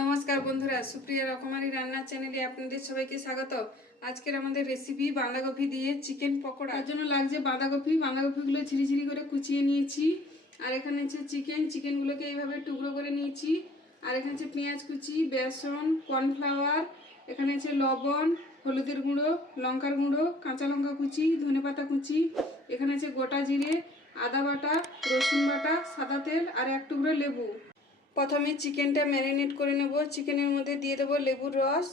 নমস্কার বন্ধুরা, সুপ্রিয়া রকমারি রান্নার চ্যানেলে আপনাদের সবাইকে স্বাগত। আজকের আমাদের রেসিপি বাঁধাকপি দিয়ে চিকেন পকোড়া। তার জন্য লাগছে বাঁধাকপিগুলো ঝিরি করে কুচিয়ে নিয়েছি। আর এখানে হচ্ছে চিকেনগুলোকে এইভাবে টুকরো করে নিয়েছি। আর এখানে হচ্ছে পেঁয়াজ কুচি, বেসন, কর্নফ্লাওয়ার, এখানে হচ্ছে লবণ, হলুদের গুঁড়ো, লঙ্কার গুঁড়ো, কাঁচা লঙ্কা কুচি, ধনেপাতা কুচি, এখানে আছে গোটা জিরে, আদা বাটা, রসুন বাটা, সাদা তেল আর এক টুকরো লেবু। প্রথমে চিকেনটা ম্যারিনেট করে নেব। চিকেনের মধ্যে দিয়ে দেবো লেবুর রস,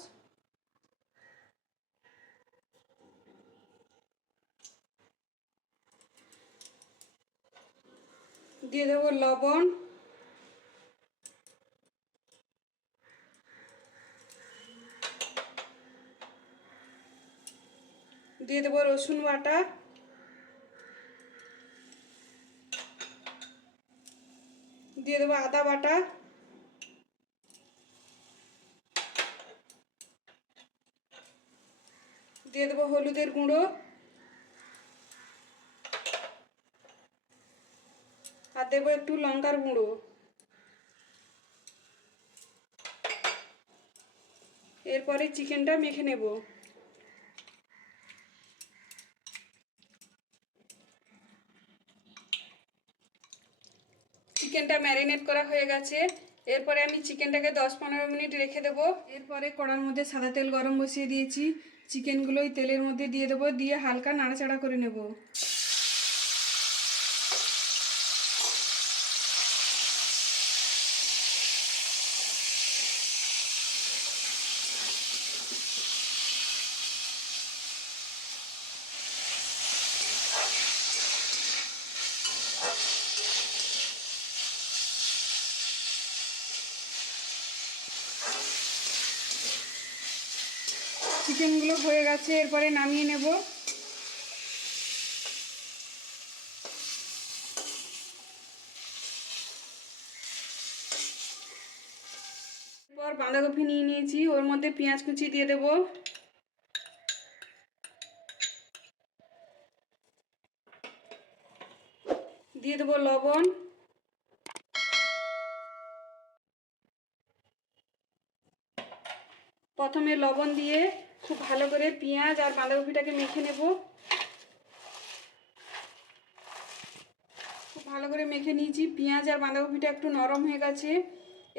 দিয়ে দেবো লবণ, দিয়ে দেবো রসুন বাটা, দিয়ে দেবো আদা বাটা, দিয়ে দেবো হলুদের গুঁড়ো, আর দেবো একটু লঙ্কার গুঁড়ো। এরপরে চিকেনটা মেখে নেব। চিকেনটা ম্যারিনেট করা হয়ে গেছে। এরপরে আমি চিকেনটাকে 10-15 মিনিট রেখে দেবো। এরপরে কড়ার মধ্যে সাদা তেল গরম বসিয়ে দিয়েছি। চিকেনগুলো ওই তেলের মধ্যে দিয়ে দেবো, দিয়ে হালকা নাড়াচাড়া করে নেব। চিকেনগুলো হয়ে গেছে, এরপরে নামিয়ে নেব। এরপর বাঁধাকপি নিয়ে নিয়েছি, ওর মধ্যে পেঁয়াজ কুচি দিয়ে দেব, দিয়ে দেবো লবণ, প্রথমে লবণ দিয়ে খুব ভালো করে পেঁয়াজ আর বাঁধাকপিটাকে মেখে নেব। খুব ভালো করে মেখে নিয়েছি, পেঁয়াজ আর বাঁধাকপিটা একটু নরম হয়ে গেছে।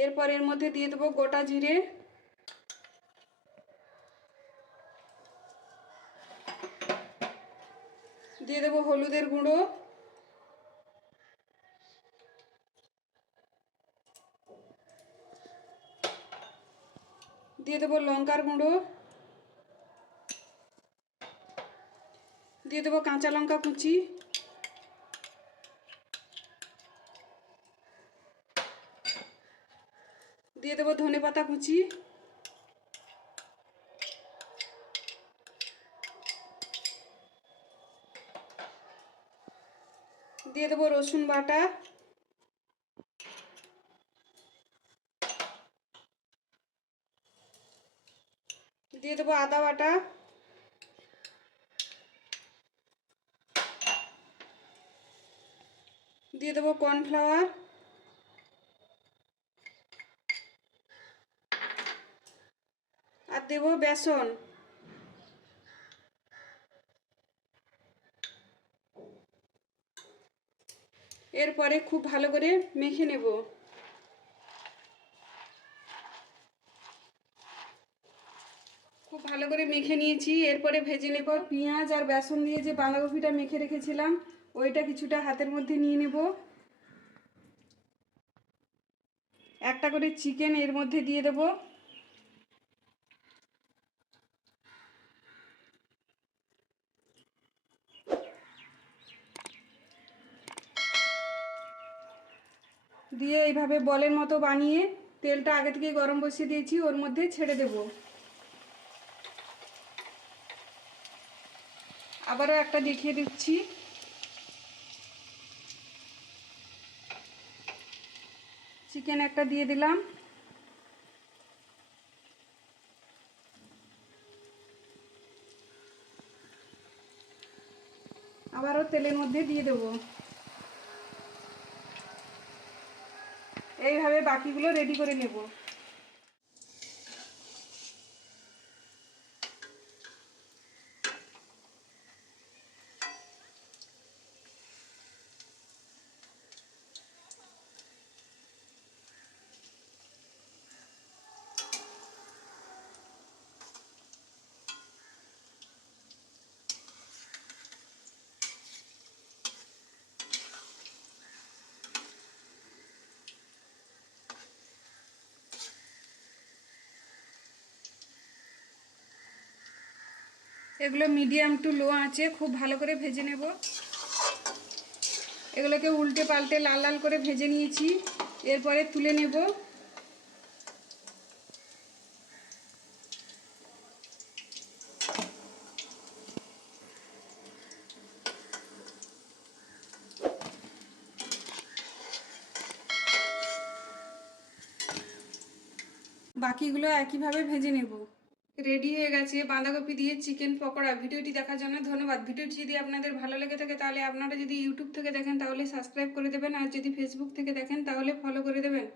এরপর এর মধ্যে দিয়ে দেবো গোটা জিরে, দিয়ে দেবো হলুদের গুঁড়ো, দিয়ে দেবো লঙ্কার গুঁড়ো, দিয়ে দেবো কাঁচা লঙ্কা কুচি, দিয়ে দেবো ধনেপাতা কুচি, দিয়ে দেবো রসুন বাটা, দিয়ে দেবো আদা বাটা, দিয়ে দেবো কর্নফ্লাওয়ার, আর দেবো বেসন। এরপরে খুব ভালো করে মেখে নেব। খুব ভালো করে মেখে নিয়েছি, এরপরে ভেজে নেব। পেঁয়াজ আর বেসন দিয়ে যে বাঁধাকপিটা মেখে রেখেছিলাম, ওইটা কিছুটা হাতের মধ্যে নিয়ে নেব। একটা করে চিকেন এর মধ্যে দিয়ে দেব, দিয়ে এইভাবে বলের মতো বানিয়ে তেলটা আগে থেকে গরম বসিয়ে দিয়েছি, ওর মধ্যে ছেড়ে দেব। আবারও একটা দেখিয়ে দিচ্ছি। চিকেন একটা দিয়ে দিলাম, আবারও তেলের মধ্যে দিয়ে দেব। এইভাবে বাকিগুলো রেডি করে নেব। এগুলো মিডিয়াম টু লো আঁচে খুব ভালো করে ভেজে নেব। এগুলোকে উল্টে পাল্টে লাল লাল করে ভেজে নিয়েছি, এরপরে তুলে নেব। বাকিগুলো একইভাবে ভেজে নেব। রেডি হয়ে গেছে বাঁধাকপি দিয়ে চিকেন পকোড়া। ভিডিওটি দেখার জন্য ধন্যবাদ। ভিডিওটি যদি আপনাদের ভালো লেগে থাকে তাহলে আপনারা যদি ইউটিউব থেকে দেখেন তাহলে সাবস্ক্রাইব করে দেবেন, আর যদি ফেসবুক থেকে দেখেন তাহলে ফলো করে দেবেন।